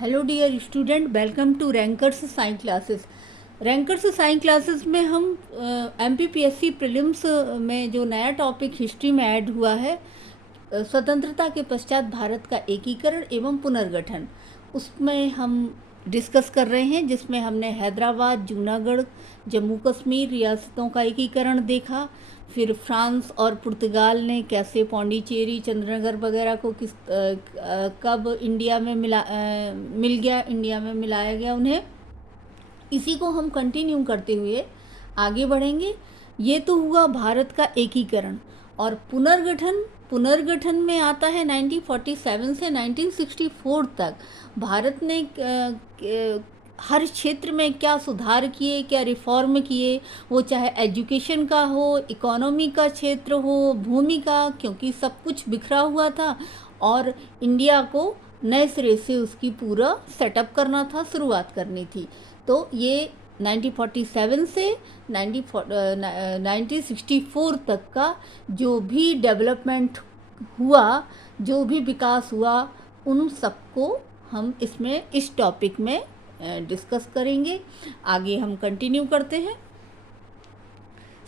Hello dear student, welcome to Rankers Science Classes. Rankers Science Classes में हम MPPSC prelims में जो नया टॉपिक हिस्ट्री में ऐड हुआ है, स्वतंत्रता के पश्चात भारत का एकीकरण एवं पुनर्गठन, उसमें हम डिस्कस कर रहे हैं, जिसमें हमने हैदराबाद, जूनागढ़, जम्मू कश्मीर रियासतों का एकीकरण देखा। फिर फ्रांस और पुर्तगाल ने कैसे पौंडीचेरी, चंद्रनगर वगैरह को कब इंडिया में मिल गया, इंडिया में मिलाया गया उन्हें। इसी को हम कंटिन्यू करते हुए आगे बढ़ेंगे। ये तो हुआ भारत का एकीकरण। और पुनर्गठन में आता है 1947 से 1964 तक भारत ने हर क्षेत्र में क्या सुधार किए, क्या रिफॉर्म किए, वो चाहे एजुकेशन का हो, इकोनॉमी का क्षेत्र हो, भूमि का, क्योंकि सब कुछ बिखरा हुआ था और इंडिया को नए सिरे से उसकी पूरा सेटअप करना था, शुरुआत करनी थी। तो ये 1947 से 1964 तक का जो भी डेवलपमेंट हुआ, जो भी विकास हुआ, उन सबको हम इसमें इस टॉपिक में डिस्कस करेंगे। आगे हम कंटिन्यू करते हैं।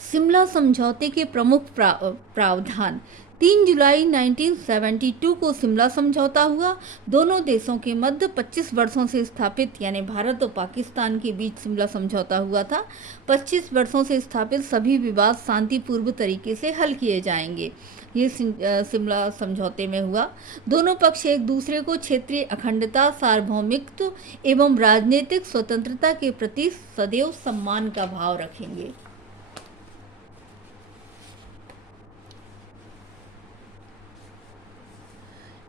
शिमला समझौते के प्रमुख प्रावधान। 3 जुलाई 1972 को शिमला समझौता हुआ। दोनों देशों के मध्य 25 वर्षों से स्थापित, यानी भारत और पाकिस्तान के बीच शिमला समझौता हुआ था। 25 वर्षों से स्थापित सभी विवाद शांतिपूर्व तरीके से हल किए जाएंगे, ये शिमला समझौते में हुआ। दोनों पक्ष एक दूसरे को क्षेत्रीय अखंडता, सार्वभौमिकत्व एवं राजनीतिक स्वतंत्रता के प्रति सदैव सम्मान का भाव रखेंगे।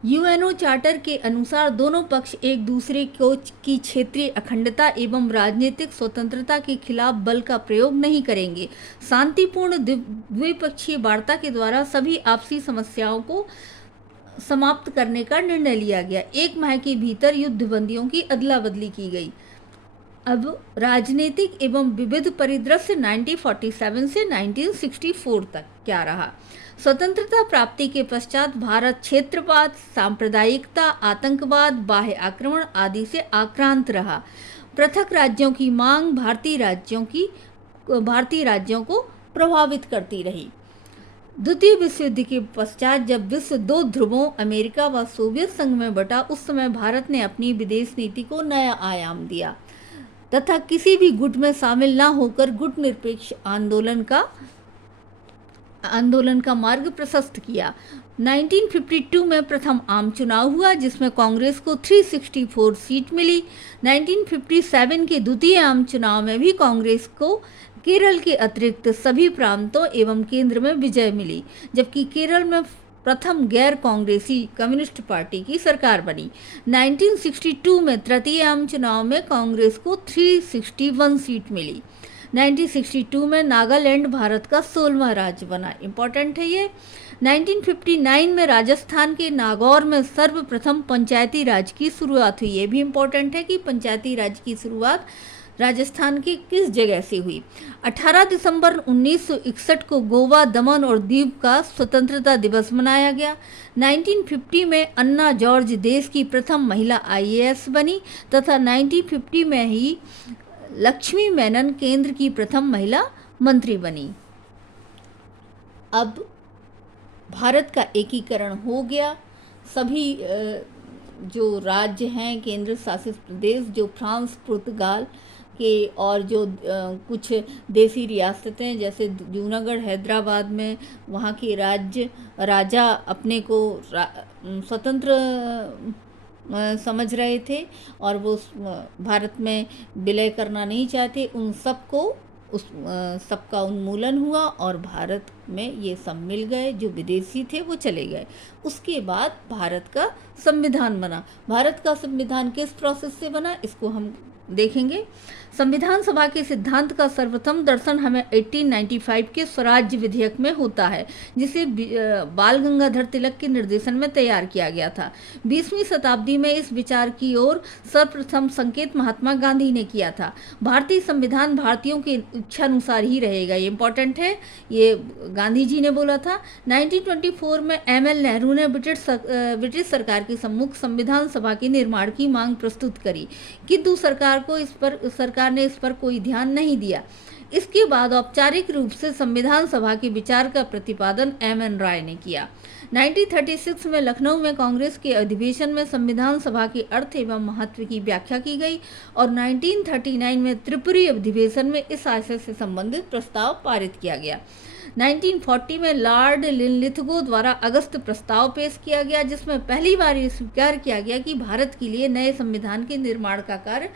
यूएनओ चार्टर के अनुसार दोनों पक्ष एक दूसरे की क्षेत्रीय अखंडता एवं राजनीतिक स्वतंत्रता के खिलाफ बल का प्रयोग नहीं करेंगे। शांतिपूर्ण द्विपक्षीय वार्ता के द्वारा सभी आपसी समस्याओं को समाप्त करने का निर्णय लिया गया। 1 माह के भीतर युद्धबंदियों की अदला बदली की गई। अब राजनीतिक एवं विविध परिदृश्य 1947 से 1964 तक क्या रहा। स्वतंत्रता प्राप्ति के पश्चात भारत क्षेत्रवाद, सांप्रदायिकता, आतंकवाद, बाह्य आक्रमण आदि से आक्रांत रहा। पृथक राज्यों की मांग भारतीय राज्यों को प्रभावित करती रही। द्वितीय विश्व युद्ध के पश्चात जब विश्व 2 ध्रुवों अमेरिका व सोवियत संघ में बटा, उस समय भारत ने अपनी विदेश नीति को नया आयाम दिया तथा किसी भी गुट में शामिल न होकर गुट निरपेक्ष आंदोलन का मार्ग प्रशस्त किया। 1952 में प्रथम आम चुनाव हुआ, जिसमें कांग्रेस को 364 सीट मिली। 1957 के द्वितीय आम चुनाव में भी कांग्रेस को केरल के अतिरिक्त सभी प्रांतों एवं केंद्र में विजय मिली, जबकि केरल में प्रथम गैर कांग्रेसी कम्युनिस्ट पार्टी की सरकार बनी। 1962 में तृतीय आम चुनाव में कांग्रेस को 361 सीट मिली। 1962 में नागालैंड भारत का 16वां राज्य बना, इम्पोर्टेंट है ये। 1959 में राजस्थान के नागौर में सर्वप्रथम पंचायती राज की शुरुआत हुई। ये भी इम्पोर्टेंट है कि पंचायती राज की शुरुआत राजस्थान की किस जगह से हुई। 18 दिसंबर 1961 को गोवा, दमन और दीव का स्वतंत्रता दिवस मनाया गया। 1950 में अन्ना जॉर्ज देश की प्रथम महिला IAS बनी तथा 1950 में ही लक्ष्मी मेनन केंद्र की प्रथम महिला मंत्री बनी। अब भारत का एकीकरण हो गया। सभी जो राज्य हैं, केंद्र शासित प्रदेश, जो फ्रांस, पुर्तगाल के और जो कुछ देसी रियासतें जैसे जूनागढ़, हैदराबाद में वहाँ के राजा अपने को स्वतंत्र समझ रहे थे और वो भारत में विलय करना नहीं चाहते, उन सबको सबका उन्मूलन हुआ और भारत में ये सब मिल गए। जो विदेशी थे वो चले गए। उसके बाद भारत का संविधान बना। भारत का संविधान किस प्रोसेस से बना, इसको हम देखेंगे। संविधान सभा के सिद्धांत का सर्वप्रथम दर्शन हमें 1895 के स्वराज्य विधेयक में होता है, जिसे बाल गंगाधर तिलक के निर्देशन में तैयार किया गया था। 20वीं शताब्दी में इस विचार की ओर सर्वप्रथम संकेत महात्मा गांधी ने किया था। भारतीय संविधान भारतीयों के इच्छानुसार ही रहेगा, ये इंपॉर्टेंट है, ये गांधी जी ने बोला था। 1924 में ML नेहरू ने ब्रिटिश सरकार के सम्मुख संविधान सभा के निर्माण की मांग प्रस्तुत करी, किंतु सरकार ने इस पर कोई ध्यान नहीं दिया। इसके बाद औपचारिक रूप से संविधान सभा के विचार का प्रतिपादन MN राय ने किया। 1936 में लखनऊ में कांग्रेस के अधिवेशन में संविधान सभा के अर्थ एवं महत्व की व्याख्या की गई और 1939 में त्रिपुरी अधिवेशन में इस आशय से संबंधित प्रस्ताव पारित किया गया। 1940 में लॉर्ड लिनलिथगो द्वारा अगस्त प्रस्ताव पेश किया गया, जिसमें पहली बार ये स्वीकार किया गया कि भारत के लिए नए संविधान के निर्माण का कार्य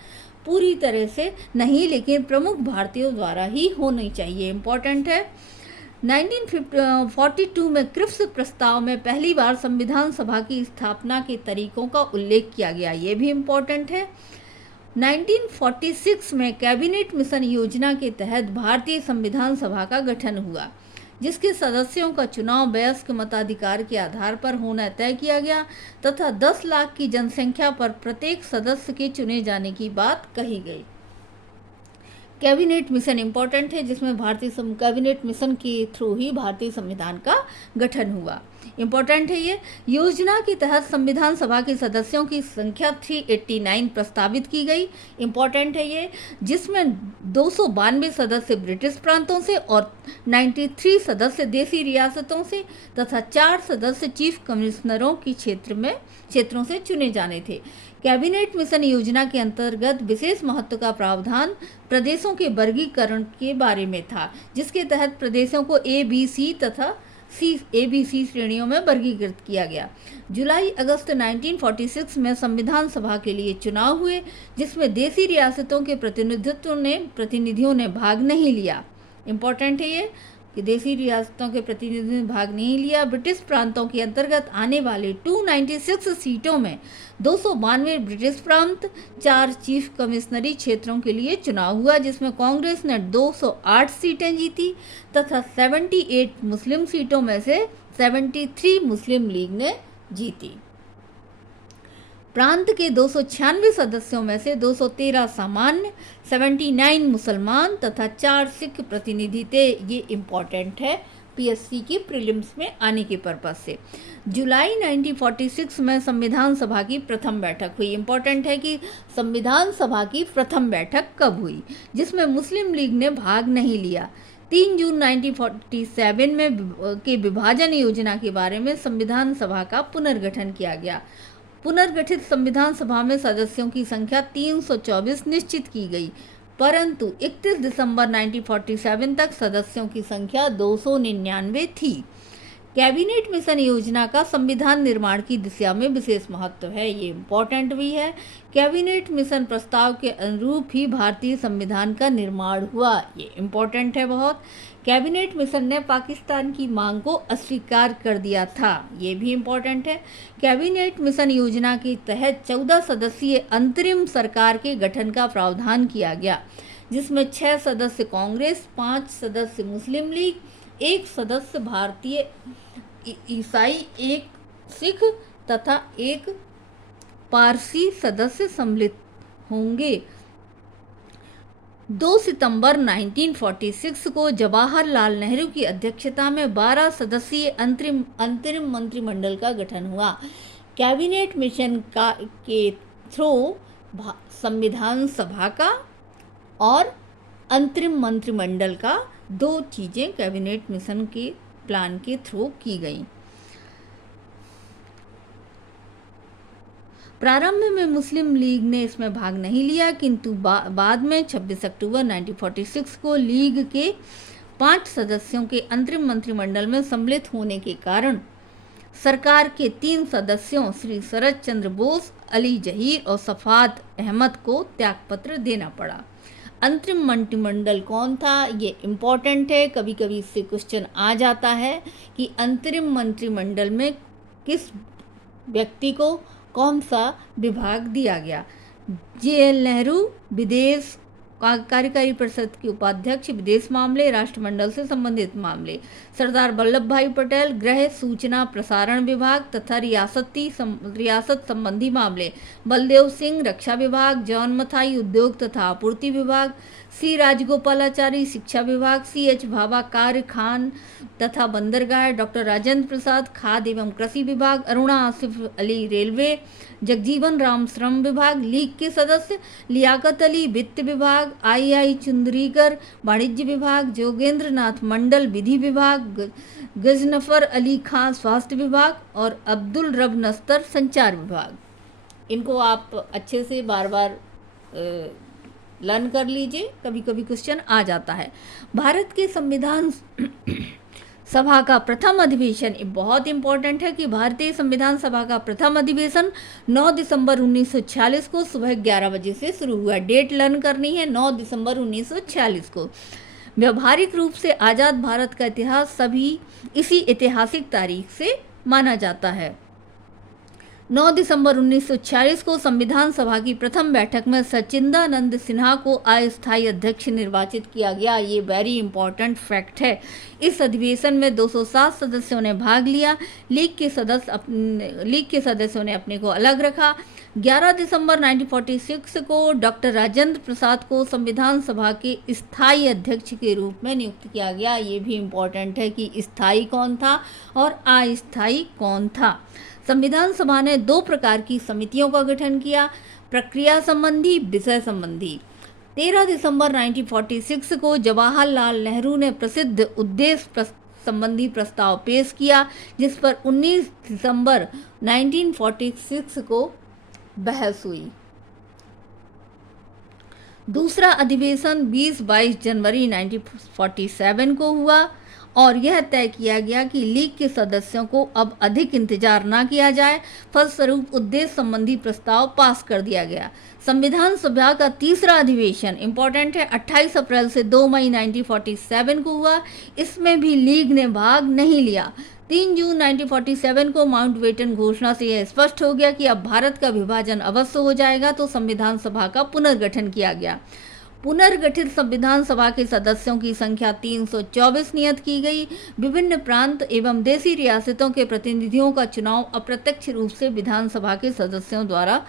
पूरी तरह से नहीं, लेकिन प्रमुख भारतीयों द्वारा ही होनी चाहिए, इम्पोर्टेंट है। 1942 में क्रिप्स प्रस्ताव में पहली बार संविधान सभा की स्थापना के तरीकों का उल्लेख किया गया, ये भी इम्पोर्टेंट है। 1946 में कैबिनेट मिशन योजना के तहत भारतीय संविधान सभा का गठन हुआ, जिसके सदस्यों का चुनाव वयस्क मताधिकार के आधार पर होना तय किया गया तथा 10 लाख की जनसंख्या पर प्रत्येक सदस्य के चुने जाने की बात कही गई। कैबिनेट मिशन इम्पोर्टेंट है, जिसमें कैबिनेट मिशन के थ्रू ही भारतीय संविधान का गठन हुआ, इम्पोर्टेंट है ये। योजना के तहत संविधान सभा के सदस्यों की संख्या 389 प्रस्तावित की गई, इम्पोर्टेंट है ये, जिसमें 292 सदस्य ब्रिटिश प्रांतों से और 93 सदस्य देसी रियासतों से तथा 4 सदस्य चीफ कमिश्नरों की क्षेत्रों से चुने जाने थे। कैबिनेट मिशन योजना के अंतर्गत विशेष महत्व का प्रावधान प्रदेशों के वर्गीकरण के बारे में था, जिसके तहत प्रदेशों को ABC तथा ABC श्रेणियों में वर्गीकृत किया गया। जुलाई अगस्त 1946 में संविधान सभा के लिए चुनाव हुए, जिसमें देसी रियासतों के प्रतिनिधियों ने भाग नहीं लिया, इम्पोर्टेंट है ये कि देसी रियासतों के प्रतिनिधियों ने भाग नहीं लिया। ब्रिटिश प्रांतों के अंतर्गत आने वाले 296 सीटों में 292 ब्रिटिश प्रांत, 4 चीफ कमिश्नरी क्षेत्रों के लिए चुनाव हुआ, जिसमें कांग्रेस ने 208 सीटें जीती तथा 78 मुस्लिम सीटों में से 73 मुस्लिम लीग ने जीती। प्रांत के 296 सदस्यों में से 213 सामान्य, 79 मुसलमान तथा 4 सिख प्रतिनिधि थे, ये इम्पोर्टेंट है PSC की प्रीलिम्स में आने के पर्पज से। जुलाई 1946 में संविधान सभा की प्रथम बैठक हुई, इम्पोर्टेंट है कि संविधान सभा की प्रथम बैठक कब हुई, जिसमें मुस्लिम लीग ने भाग नहीं लिया। 3 जून 1947 में के विभाजन योजना के बारे में संविधान सभा का पुनर्गठन किया गया। पुनर्गठित संविधान सभा में सदस्यों की संख्या 324 निश्चित की गई, परंतु 31 दिसंबर 1947 तक सदस्यों की संख्या 299 थी। कैबिनेट मिशन योजना का संविधान निर्माण की दिशा में विशेष महत्व है, ये इम्पोर्टेंट भी है। कैबिनेट मिशन प्रस्ताव के अनुरूप ही भारतीय संविधान का निर्माण हुआ, ये इम्पोर्टेंट है बहुत। कैबिनेट मिशन ने पाकिस्तान की मांग को अस्वीकार कर दिया था, ये भी इम्पोर्टेंट है। कैबिनेट मिशन योजना के तहत 14 सदस्यीय अंतरिम सरकार के गठन का प्रावधान किया गया, जिसमें 6 सदस्य कांग्रेस, 5 सदस्य मुस्लिम लीग, 1 सदस्य भारतीय ईसाई, 1 सिख तथा 1 पारसी सदस्य सम्मिलित होंगे। 2 सितंबर 1946 को जवाहरलाल नेहरू की अध्यक्षता में 12 सदस्यीय अंतरिम मंत्रिमंडल का गठन हुआ। कैबिनेट मिशन के थ्रू संविधान सभा का और अंतरिम मंत्रिमंडल का 2 चीज़ें कैबिनेट मिशन के प्लान के थ्रू की गई। प्रारंभ में मुस्लिम लीग ने इसमें भाग नहीं लिया, किंतु बाद में 26 अक्टूबर 1946 को लीग के 5 सदस्यों के अंतरिम मंत्रिमंडल में सम्मिलित होने के कारण सरकार के 3 सदस्यों श्री शरद चंद्र बोस, अली जहीर और सफात अहमद को त्यागपत्र देना पड़ा। अंतरिम मंत्रिमंडल कौन था, ये इम्पोर्टेंट है, कभी कभी इससे क्वेश्चन आ जाता है कि अंतरिम मंत्रिमंडल में किस व्यक्ति को कौन सा विभाग दिया गया। JL नेहरू विदेश कार्यकारी परिषद के उपाध्यक्ष, विदेश मामले, राष्ट्रमंडल से संबंधित मामले। सरदार वल्लभ भाई पटेल गृह सूचना प्रसारण विभाग तथा रियासत संबंधी मामले। बलदेव सिंह रक्षा विभाग। जॉन मथाई उद्योग तथा आपूर्ति विभाग। सी राजगोपालाचारी शिक्षा विभाग। CH भाभा कार्य खान तथा बंदरगाह। डॉक्टर राजेंद्र प्रसाद खाद्य एवं कृषि विभाग। अरुणा आसिफ अली रेलवे। जगजीवन राम श्रम विभाग। लीग के सदस्य लियाकत अली वित्त विभाग। आई चुंदरीकर वाणिज्य विभाग। जोगेंद्र नाथ मंडल विधि विभाग। गजनफर अली खान स्वास्थ्य विभाग और अब्दुल रब नस्तर संचार विभाग। इनको आप अच्छे से बार बार लर्न कर लीजिए, कभी कभी क्वेश्चन आ जाता है। भारत के संविधान सभा का प्रथम अधिवेशन, बहुत इंपॉर्टेंट है कि भारतीय संविधान सभा का प्रथम अधिवेशन 9 दिसंबर 1946 को सुबह 11 बजे से शुरू हुआ। डेट लर्न करनी है, 9 दिसंबर 1946 को। व्यवहारिक रूप से आज़ाद भारत का इतिहास सभी इसी ऐतिहासिक तारीख से माना जाता है। 9 दिसंबर 1946 को संविधान सभा की प्रथम बैठक में सचिंदानंद सिन्हा को अस्थायी अध्यक्ष निर्वाचित किया गया। ये वेरी इंपॉर्टेंट फैक्ट है। इस अधिवेशन में 207 सदस्यों ने भाग लिया। लीग के सदस्यों ने अपने को अलग रखा। 11 दिसंबर 1946 को डॉक्टर राजेंद्र प्रसाद को संविधान सभा के स्थायी अध्यक्ष के रूप में नियुक्त किया गया। ये भी इम्पॉर्टेंट है कि स्थायी कौन था और अस्थायी कौन था। संविधान सभा ने 2 प्रकार की समितियों का गठन किया, प्रक्रिया संबंधी, विषय संबंधी। 13 दिसंबर 1946 को जवाहरलाल नेहरू ने प्रसिद्ध उद्देश्य संबंधी प्रस्ताव पेश किया, जिस पर 19 दिसंबर 1946 को बहस हुई। दूसरा अधिवेशन 20-22 जनवरी 1947 को हुआ और यह तय किया गया कि लीग के सदस्यों को अब अधिक इंतजार न किया जाए। फलस्वरूप उद्देश्य संबंधी प्रस्ताव पास कर दिया गया। संविधान सभा का तीसरा अधिवेशन इंपॉर्टेंट है, 28 अप्रैल से 2 मई 1947 को हुआ। इसमें भी लीग ने भाग नहीं लिया। 3 जून 1947 को माउंटबेटन घोषणा से यह स्पष्ट हो गया कि अब भारत का विभाजन अवश्य हो जाएगा, तो संविधान सभा का पुनर्गठन किया गया। पुनर्गठित संविधान सभा के सदस्यों की संख्या 324 नियत की गई। विभिन्न प्रांत एवं देशी रियासतों के प्रतिनिधियों का चुनाव अप्रत्यक्ष रूप से विधानसभा के सदस्यों द्वारा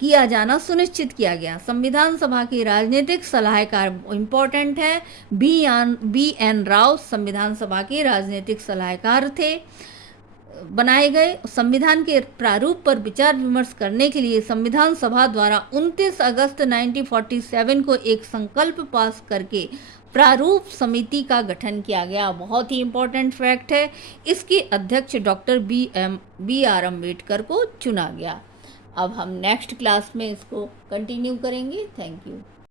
किया जाना सुनिश्चित किया गया। संविधान सभा के राजनीतिक सलाहकार इंपॉर्टेंट है, बी.एन. राव संविधान सभा के राजनीतिक सलाहकार थे। बनाए गए संविधान के प्रारूप पर विचार विमर्श करने के लिए संविधान सभा द्वारा 29 अगस्त 1947 को एक संकल्प पास करके प्रारूप समिति का गठन किया गया। बहुत ही इंपॉर्टेंट फैक्ट है। इसके अध्यक्ष डॉक्टर बी.आर. अम्बेडकर को चुना गया। अब हम नेक्स्ट क्लास में इसको कंटिन्यू करेंगे। Thank you.